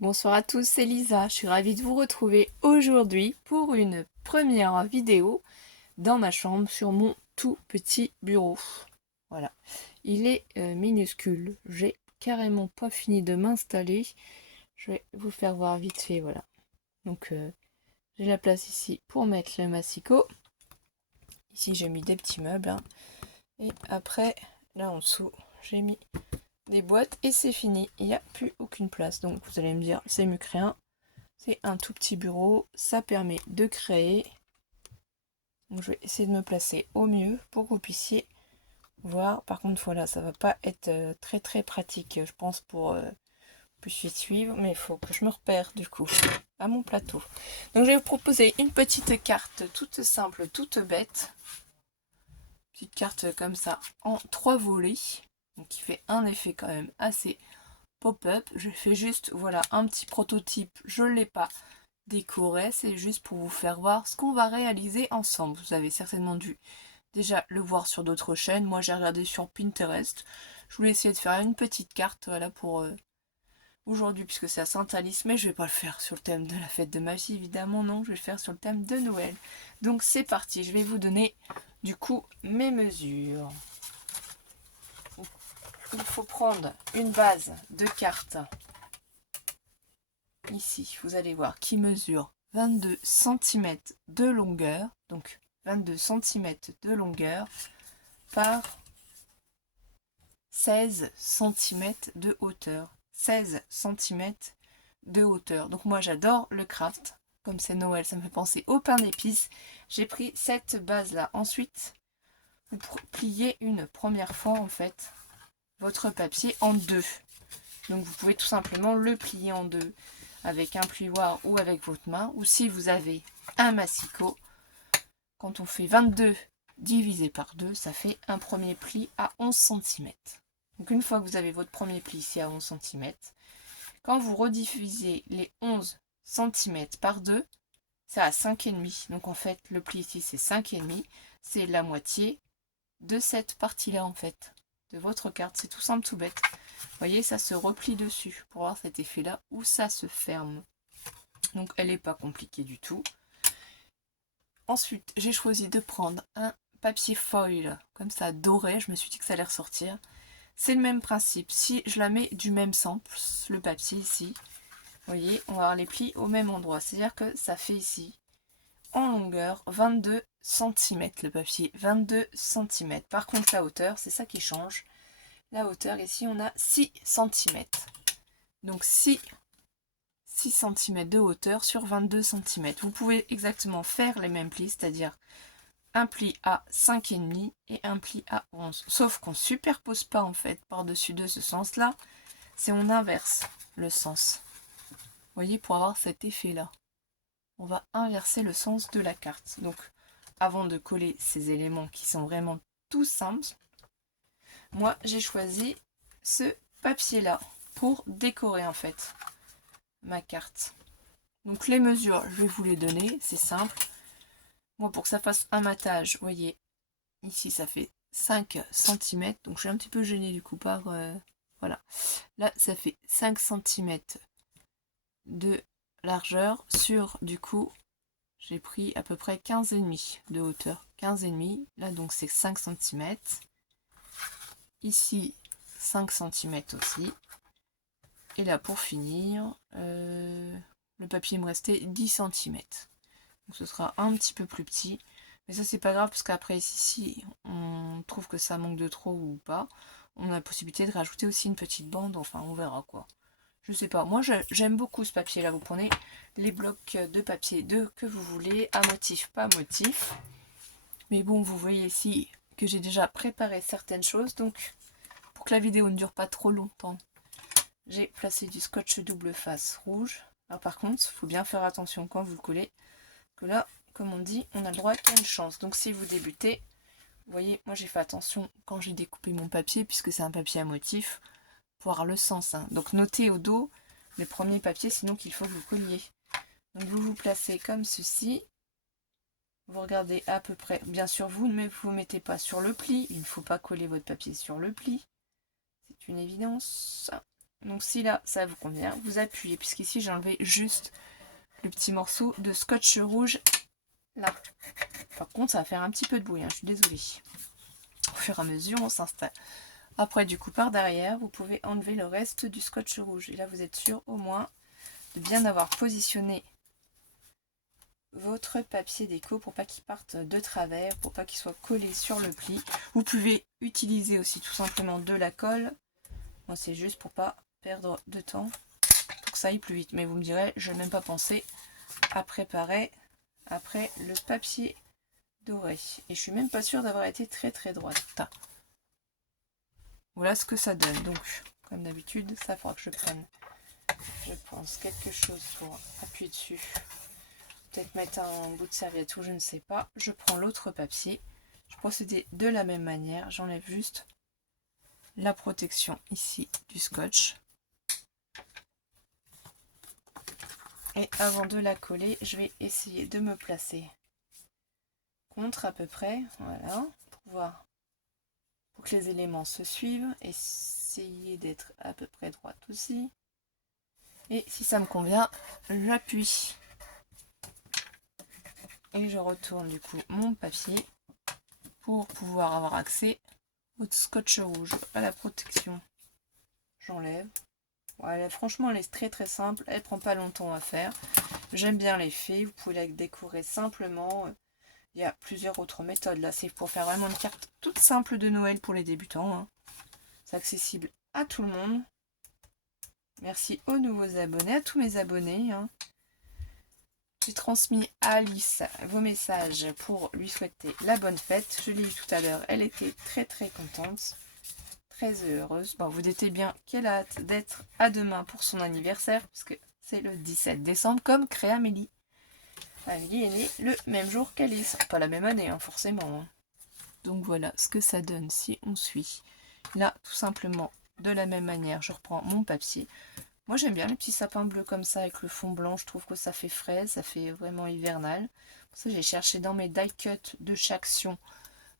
Bonsoir à tous, c'est Lisa. Je suis ravie de vous retrouver aujourd'hui pour une première vidéo dans ma chambre sur mon tout petit bureau. Voilà, il est minuscule. J'ai carrément pas fini de m'installer. Je vais vous faire voir vite fait, voilà. Donc j'ai la place ici pour mettre le massicot. Ici j'ai mis des petits meubles, hein. Et après, là en dessous, j'ai mis des boîtes et c'est fini. Il n'y a plus aucune place. Donc vous allez me dire, c'est mieux que rien. C'est un tout petit bureau, ça permet de créer. Donc je vais essayer de me placer au mieux pour que vous puissiez voir. Par contre, voilà, ça va pas être très pratique, je pense, pour que vous puissiez suivre, mais il faut que je me repère du coup à mon plateau. Donc je vais vous proposer une petite carte toute simple, toute bête. Petite carte comme ça en 3 volets, donc qui fait un effet quand même assez pop-up. Je fais juste, voilà, un petit prototype, je ne l'ai pas décoré, c'est juste pour vous faire voir ce qu'on va réaliser ensemble. Vous avez certainement dû déjà le voir sur d'autres chaînes. Moi j'ai regardé sur Pinterest. Je voulais essayer de faire une petite carte, voilà, pour aujourd'hui, puisque c'est à Saint-Alice, mais je vais pas le faire sur le thème de la fête de ma fille, évidemment non, je vais le faire sur le thème de Noël. Donc c'est parti, je vais vous donner du coup mes mesures. Il faut prendre une base de cartes. Ici, vous allez voir, qui mesure 22 cm de longueur, donc 22 cm de longueur par 16 cm de hauteur. 16 cm de hauteur. Donc moi j'adore le craft, comme c'est Noël, ça me fait penser au pain d'épices. J'ai pris cette base là. Ensuite, vous pliez une première fois en fait votre papier en deux. Donc vous pouvez tout simplement le plier en deux avec un plioir ou avec votre main, ou si vous avez un massicot, quand on fait 22 divisé par 2, ça fait un premier pli à 11 cm. Donc une fois que vous avez votre premier pli ici à 11 cm, quand vous redivisez les 11 cm par 2, c'est à 5,5. Donc en fait, le pli ici c'est 5,5, c'est la moitié de cette partie-là en fait, de votre carte. C'est tout simple, tout bête. Vous voyez, ça se replie dessus pour avoir cet effet-là où ça se ferme. Donc elle n'est pas compliquée du tout. Ensuite, j'ai choisi de prendre un papier foil, comme ça, doré. Je me suis dit que ça allait ressortir. C'est le même principe. Si je la mets du même sens, le papier ici, vous voyez, on va avoir les plis au même endroit. C'est-à-dire que ça fait ici, en longueur, 22 cm le papier. 22 cm. Par contre, la hauteur, c'est ça qui change. La hauteur, ici, on a 6 cm. Donc 6 cm de hauteur sur 22 cm. Vous pouvez exactement faire les mêmes plis, c'est-à-dire un pli à 5,5 et un pli à 11. Sauf qu'on ne superpose pas en fait par-dessus de ce sens-là, c'est on inverse le sens. Vous voyez, pour avoir cet effet-là, on va inverser le sens de la carte. Donc, avant de coller ces éléments qui sont vraiment tout simples, moi j'ai choisi ce papier-là pour décorer en fait ma carte. Donc les mesures, je vais vous les donner, c'est simple. Moi, pour que ça fasse un matage, vous voyez, ici ça fait 5 cm, donc je suis un petit peu gênée du coup par... voilà. Là, ça fait 5 cm de largeur sur, du coup, j'ai pris à peu près 15,5 de hauteur. 15,5, là donc c'est 5 cm. Ici, 5 cm aussi. Et là, pour finir, le papier me restait 10 cm. Donc ce sera un petit peu plus petit. Mais ça, c'est pas grave, parce qu'après, ici, si on trouve que ça manque de trop ou pas, on a la possibilité de rajouter aussi une petite bande. Enfin, on verra quoi. Je sais pas. Moi, j'aime beaucoup ce papier-là. Vous prenez les blocs de papier que vous voulez, à motif, pas motif. Mais bon, vous voyez ici que j'ai déjà préparé certaines choses. Donc, pour que la vidéo ne dure pas trop longtemps, j'ai placé du scotch double face rouge. Alors par contre, il faut bien faire attention quand vous le collez, que là, comme on dit, on a le droit qu'à une chance. Donc si vous débutez, vous voyez, moi j'ai fait attention quand j'ai découpé mon papier, puisque c'est un papier à motif, pour avoir le sens, hein. Donc notez au dos les premiers papiers, sinon qu'il faut que vous colliez. Donc vous vous placez comme ceci. Vous regardez à peu près, bien sûr vous ne vous mettez pas sur le pli, il ne faut pas coller votre papier sur le pli. C'est une évidence. Donc si là ça vous convient, vous appuyez, puisqu'ici j'ai enlevé juste le petit morceau de scotch rouge là. Par contre ça va faire un petit peu de bruit, hein, je suis désolée. Au fur et à mesure on s'installe. Après du coup par derrière vous pouvez enlever le reste du scotch rouge. Et là vous êtes sûr au moins de bien avoir positionné votre papier déco pour pas qu'il parte de travers, pour pas qu'il soit collé sur le pli. Vous pouvez utiliser aussi tout simplement de la colle. Moi c'est juste pour pas perdre de temps, pour que ça aille plus vite. Mais vous me direz, je n'ai même pas pensé à préparer après le papier doré. Et je suis même pas sûre d'avoir été très droite. Voilà ce que ça donne. Donc comme d'habitude, ça fera que je prenne, je pense, quelque chose pour appuyer dessus. Peut-être mettre un bout de serviette ou je ne sais pas. Je prends l'autre papier. Je procède de la même manière. J'enlève juste la protection ici du scotch. Et avant de la coller, je vais essayer de me placer contre à peu près. Voilà. Pour que les éléments se suivent. Essayer d'être à peu près droite aussi. Et si ça me convient, j'appuie. Et je retourne du coup mon papier pour pouvoir avoir accès au scotch rouge, à la protection. J'enlève. Voilà, franchement elle est très simple, elle prend pas longtemps à faire. J'aime bien l'effet, vous pouvez la décorer simplement. Il y a plusieurs autres méthodes. Là c'est pour faire vraiment une carte toute simple de Noël pour les débutants, hein. C'est accessible à tout le monde. Merci aux nouveaux abonnés, à tous mes abonnés, hein. J'ai transmis à Alice vos messages pour lui souhaiter la bonne fête. Je l'ai eu tout à l'heure, elle était très contente, très heureuse. Bon, vous doutez bien qu'elle a hâte d'être à demain pour son anniversaire, parce que c'est le 17 décembre, comme crée Amélie. Amélie est née le même jour qu'Alice, pas la même année, hein, forcément. Hein. Donc voilà ce que ça donne si on suit. Là, tout simplement, de la même manière, je reprends mon papier. Moi j'aime bien les petits sapins bleus comme ça avec le fond blanc, je trouve que ça fait frais, ça fait vraiment hivernal. Pour ça j'ai cherché dans mes die cut de chaque Action,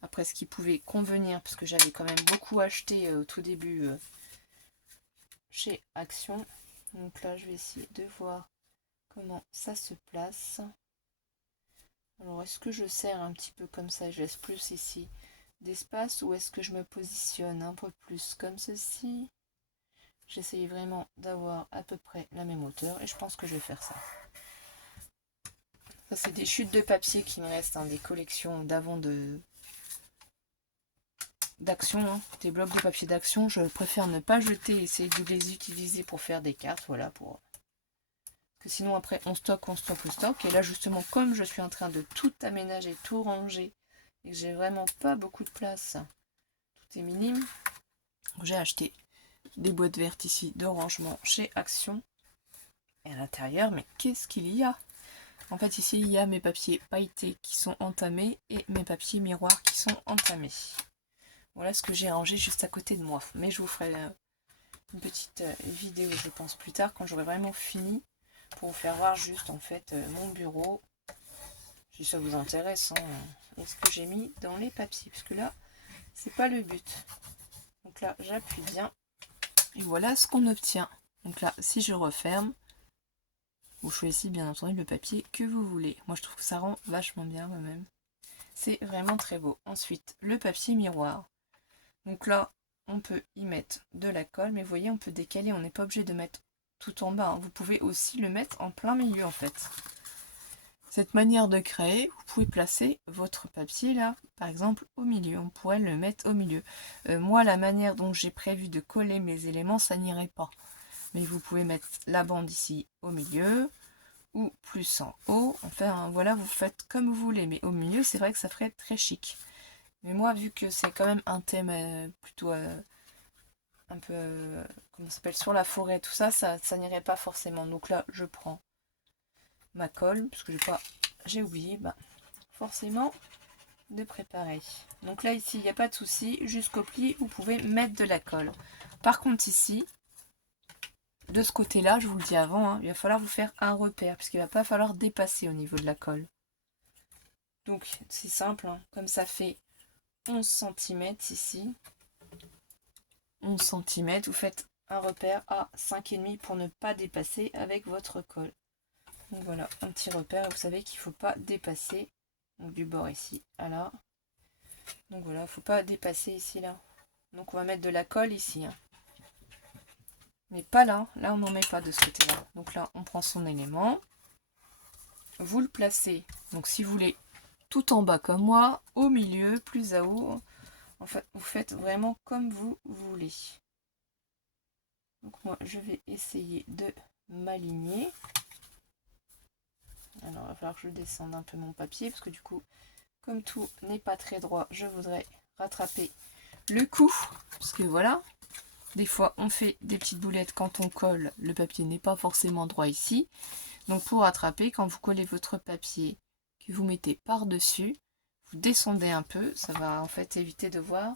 après ce qui pouvait convenir, parce que j'avais quand même beaucoup acheté au tout début chez Action. Donc là je vais essayer de voir comment ça se place. Alors est-ce que je serre un petit peu comme ça, je laisse plus ici d'espace, ou est-ce que je me positionne un peu plus comme ceci? J'essaye vraiment d'avoir à peu près la même hauteur et je pense que je vais faire ça. Ça c'est des chutes de papier qui me restent, hein, des collections d'avant d'Action, hein, des blocs de papier d'Action. Je préfère ne pas jeter et essayer de les utiliser pour faire des cartes, voilà, pour que sinon après on stocke. Et là justement comme je suis en train de tout aménager, tout ranger et que j'ai vraiment pas beaucoup de place, tout est minime, j'ai acheté des boîtes vertes ici de rangement chez Action. Et à l'intérieur, mais qu'est-ce qu'il y a? En fait, ici, il y a mes papiers pailletés qui sont entamés et mes papiers miroirs qui sont entamés. Voilà ce que j'ai rangé juste à côté de moi. Mais je vous ferai une petite vidéo, je pense, plus tard, quand j'aurai vraiment fini, pour vous faire voir juste, en fait, mon bureau. Si ça vous intéresse, hein, et ce que j'ai mis dans les papiers. Parce que là, c'est pas le but. Donc là, j'appuie bien. Et voilà ce qu'on obtient. Donc là, si je referme, vous choisissez bien entendu le papier que vous voulez. Moi je trouve que ça rend vachement bien moi-même. C'est vraiment très beau. Ensuite, le papier miroir. Donc là, on peut y mettre de la colle, mais vous voyez, on peut décaler. On n'est pas obligé de mettre tout en bas, hein. Vous pouvez aussi le mettre en plein milieu en fait. Cette manière de créer, vous pouvez placer votre papier là, par exemple au milieu. On pourrait le mettre au milieu. Moi, la manière dont j'ai prévu de coller mes éléments, ça n'irait pas. Mais vous pouvez mettre la bande ici au milieu ou plus en haut. Enfin voilà, vous faites comme vous voulez, mais au milieu c'est vrai que ça ferait très chic. Mais moi, vu que c'est quand même un thème plutôt un peu comment ça s'appelle, sur la forêt, tout ça, ça n'irait pas forcément. Donc là je prends ma colle, parce que j'ai oublié forcément de préparer. Donc là ici il n'y a pas de souci, jusqu'au pli vous pouvez mettre de la colle. Par contre ici, de ce côté-là, je vous le dis avant, hein, il va falloir vous faire un repère, puisqu'il ne va pas falloir dépasser au niveau de la colle. Donc c'est simple, hein, comme ça fait 11 cm ici. 11 cm, vous faites un repère à 5,5 pour ne pas dépasser avec votre colle. Donc voilà, un petit repère, vous savez qu'il ne faut pas dépasser, donc du bord ici à là. Donc voilà, il ne faut pas dépasser ici là. Donc on va mettre de la colle ici. Hein. Mais pas là, là on n'en met pas de ce côté-là. Donc là on prend son élément, vous le placez, donc si vous voulez tout en bas comme moi, au milieu, plus à haut. En fait, vous faites vraiment comme vous voulez. Donc moi je vais essayer de m'aligner. Alors il va falloir que je descende un peu mon papier parce que du coup, comme tout n'est pas très droit, je voudrais rattraper le coup. Parce que voilà, des fois on fait des petites boulettes quand on colle, le papier n'est pas forcément droit ici. Donc pour rattraper, quand vous collez votre papier, que vous mettez par-dessus, vous descendez un peu, ça va en fait éviter de voir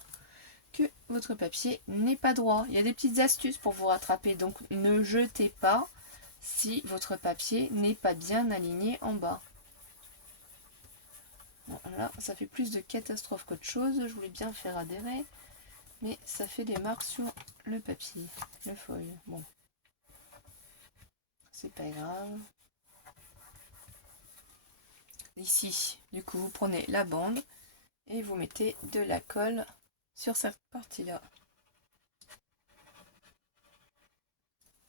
que votre papier n'est pas droit. Il y a des petites astuces pour vous rattraper, donc ne jetez pas si votre papier n'est pas bien aligné en bas. Bon, là, ça fait plus de catastrophe qu'autre chose. Je voulais bien faire adhérer, mais ça fait des marques sur le papier, le foil. Bon, c'est pas grave. Ici, du coup, vous prenez la bande et vous mettez de la colle sur cette partie-là.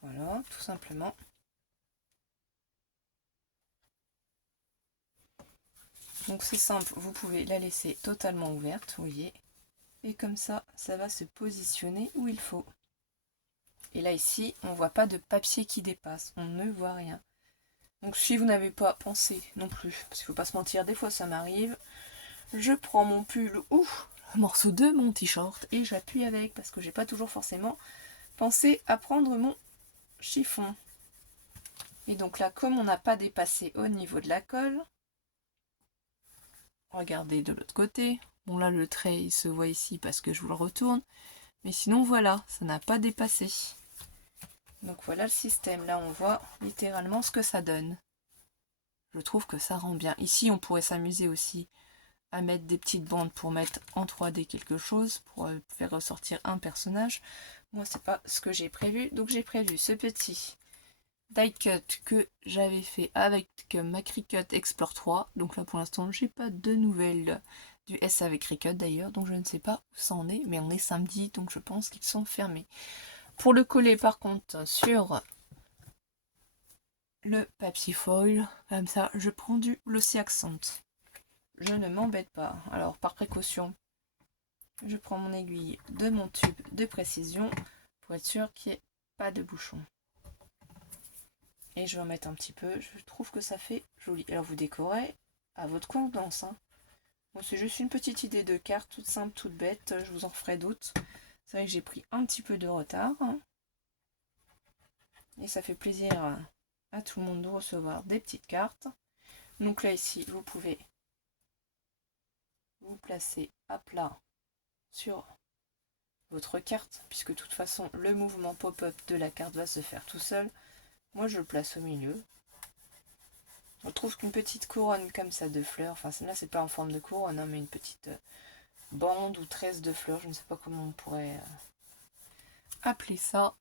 Voilà, tout simplement. Donc c'est simple, vous pouvez la laisser totalement ouverte, vous voyez. Et comme ça, ça va se positionner où il faut. Et là ici, on ne voit pas de papier qui dépasse, on ne voit rien. Donc si vous n'avez pas pensé non plus, parce qu'il ne faut pas se mentir, des fois ça m'arrive, je prends mon pull ou un morceau de mon t-shirt et j'appuie avec, parce que j'ai pas toujours forcément pensé à prendre mon chiffon. Et donc là, comme on n'a pas dépassé au niveau de la colle, regardez de l'autre côté. Bon là le trait il se voit ici parce que je vous le retourne. Mais sinon voilà, ça n'a pas dépassé. Donc voilà le système. Là on voit littéralement ce que ça donne. Je trouve que ça rend bien. Ici on pourrait s'amuser aussi à mettre des petites bandes pour mettre en 3D quelque chose, pour faire ressortir un personnage. Moi c'est pas ce que j'ai prévu. Donc j'ai prévu ce petit die cut que j'avais fait avec ma Cricut Explore 3. Donc là pour l'instant j'ai pas de nouvelles du S avec Cricut d'ailleurs, donc je ne sais pas où ça en est, mais on est samedi donc je pense qu'ils sont fermés. Pour le coller par contre sur le papier foil, comme ça je prends du Glossy Accent. Je ne m'embête pas. Alors par précaution, je prends mon aiguille de mon tube de précision pour être sûr qu'il n'y ait pas de bouchon. Et je vais en mettre un petit peu, je trouve que ça fait joli. Alors vous décorez à votre convenance. Hein. Bon, c'est juste une petite idée de carte, toute simple, toute bête, je vous en ferai d'autres. C'est vrai que j'ai pris un petit peu de retard. Hein. Et ça fait plaisir à tout le monde de recevoir des petites cartes. Donc là ici, vous pouvez vous placer à plat sur votre carte, puisque de toute façon le mouvement pop-up de la carte va se faire tout seul. Moi je le place au milieu. On trouve qu'une petite couronne comme ça de fleurs, enfin là c'est pas en forme de couronne, hein, mais une petite bande ou tresse de fleurs, je ne sais pas comment on pourrait appeler ça.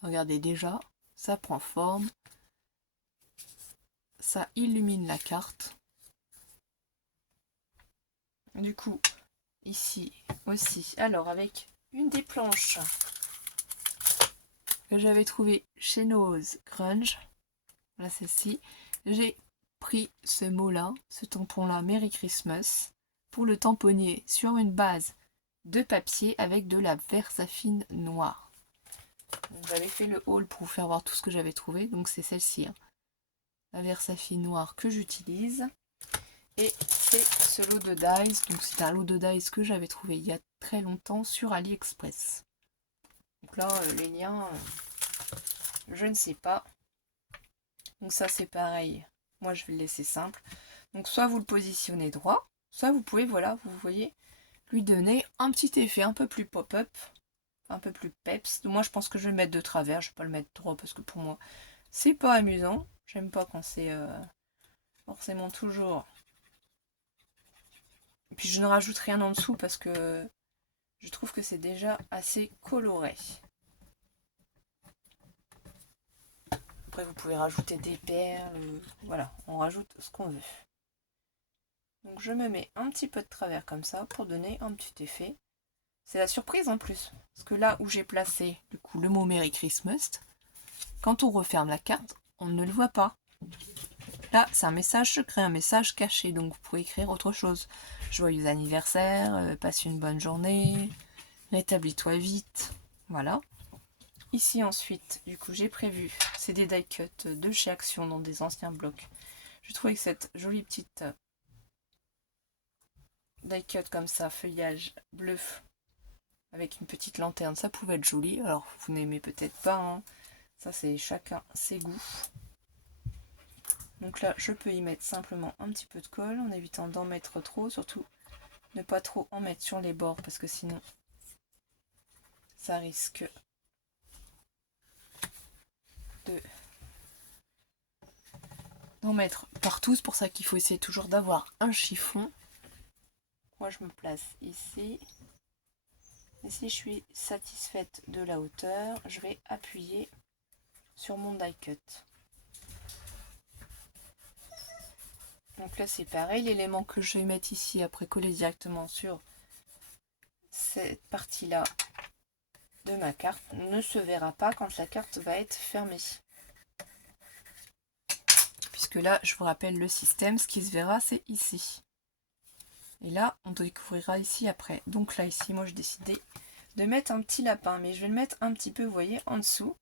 Regardez déjà, ça prend forme, ça illumine la carte. Du coup, ici aussi, alors avec une des planches que j'avais trouvée chez Nose Grunge, là celle-ci, j'ai pris ce mot-là, ce tampon-là, Merry Christmas, pour le tamponner sur une base de papier avec de la Versafine noire. J'avais fait le haul pour vous faire voir tout ce que j'avais trouvé, donc c'est celle-ci, hein. La Versafine noire que j'utilise. Et c'est ce lot de dies, donc c'est un lot de dies que j'avais trouvé il y a très longtemps sur AliExpress. Donc là, les liens, je ne sais pas. Donc ça c'est pareil, moi je vais le laisser simple. Donc soit vous le positionnez droit, soit vous pouvez, voilà, vous voyez, lui donner un petit effet un peu plus pop-up, un peu plus peps. Donc moi je pense que je vais le mettre de travers, je vais pas le mettre droit parce que pour moi c'est pas amusant. J'aime pas quand c'est forcément toujours. Et puis je ne rajoute rien en dessous parce que je trouve que c'est déjà assez coloré. Après, vous pouvez rajouter des perles. Voilà, on rajoute ce qu'on veut. Donc je me mets un petit peu de travers comme ça pour donner un petit effet. C'est la surprise en plus. Parce que là où j'ai placé du coup le mot Merry Christmas, quand on referme la carte, on ne le voit pas. Là, c'est un message secret, un message caché, donc vous pouvez écrire autre chose. Joyeux anniversaire, passe une bonne journée, rétablis-toi vite. Voilà. Ici ensuite, du coup, j'ai prévu, c'est des die cuts de chez Action dans des anciens blocs. Je trouvais que cette jolie petite die cut comme ça, feuillage bleu, avec une petite lanterne, ça pouvait être joli. Alors, vous n'aimez peut-être pas, hein. Ça c'est chacun ses goûts. Donc là, je peux y mettre simplement un petit peu de colle en évitant d'en mettre trop, surtout ne pas trop en mettre sur les bords parce que sinon ça risque d'en mettre partout. C'est pour ça qu'il faut essayer toujours d'avoir un chiffon. Moi je me place ici. Et si je suis satisfaite de la hauteur, je vais appuyer sur mon die cut. Donc là c'est pareil, l'élément que je vais mettre ici après coller directement sur cette partie là de ma carte ne se verra pas quand la carte va être fermée. Puisque là je vous rappelle le système, ce qui se verra c'est ici. Et là on découvrira ici après. Donc là ici moi j'ai décidé de mettre un petit lapin, mais je vais le mettre un petit peu, vous voyez, en dessous,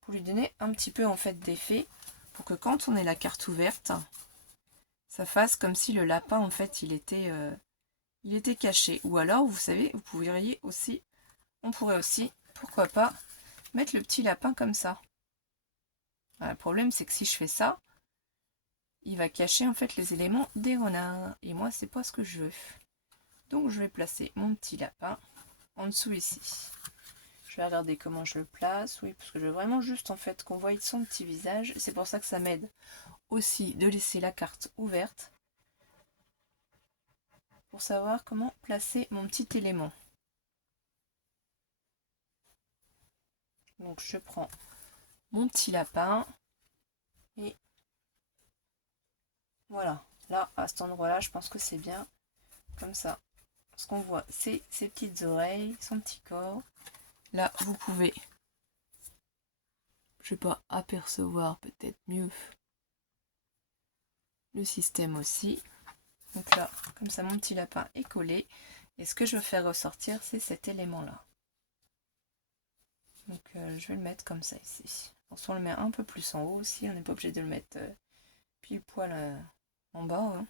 pour lui donner un petit peu en fait d'effet, pour que quand on ait la carte ouverte, ça fasse comme si le lapin en fait il était caché. Ou alors vous savez, vous pourriez aussi, on pourrait aussi, pourquoi pas, mettre le petit lapin comme ça. Voilà, le problème c'est que si je fais ça, il va cacher en fait les éléments des renards. Et moi c'est pas ce que je veux. Donc je vais placer mon petit lapin en dessous ici. Je vais regarder comment je le place. Oui, parce que je veux vraiment juste en fait qu'on voie son petit visage. C'est pour ça que ça m'aide aussi de laisser la carte ouverte pour savoir comment placer mon petit élément. Donc je prends mon petit lapin et voilà. Là, à cet endroit-là, je pense que c'est bien comme ça. Ce qu'on voit, c'est ses petites oreilles, son petit corps. Là, vous pouvez, je sais pas, apercevoir peut-être mieux le système aussi. Donc là, comme ça, mon petit lapin est collé. Et ce que je veux faire ressortir, c'est cet élément-là. Donc je vais le mettre comme ça ici. On le met un peu plus en haut aussi. On n'est pas obligé de le mettre pile poil en bas. Hein.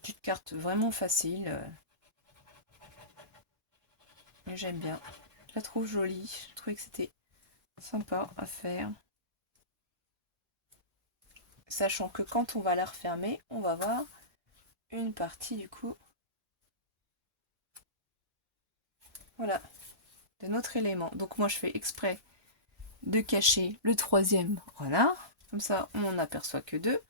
Petite carte vraiment facile. Mais j'aime bien. Je la trouve jolie. Je trouvais que c'était sympa à faire. Sachant que quand on va la refermer, on va voir une partie du coup. Voilà. De notre élément. Donc moi je fais exprès de cacher le troisième renard. Comme ça on n'en aperçoit que deux.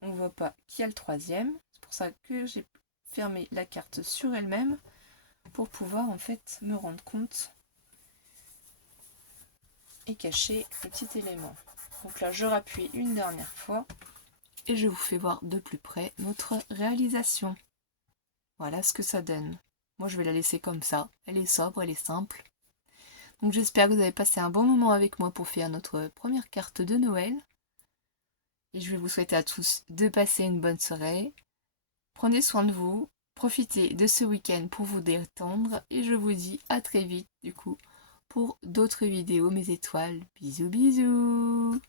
On ne voit pas qu'il y a le troisième. C'est pour ça que j'ai fermé la carte sur elle-même pour pouvoir en fait me rendre compte et cacher le petit élément. Donc là je rappuie une dernière fois et je vous fais voir de plus près notre réalisation. Voilà ce que ça donne. Moi je vais la laisser comme ça. Elle est sobre, elle est simple. Donc j'espère que vous avez passé un bon moment avec moi pour faire notre première carte de Noël. Et je vais vous souhaiter à tous de passer une bonne soirée. Prenez soin de vous, profitez de ce week-end pour vous détendre et je vous dis à très vite du coup pour d'autres vidéos mes étoiles. Bisous bisous.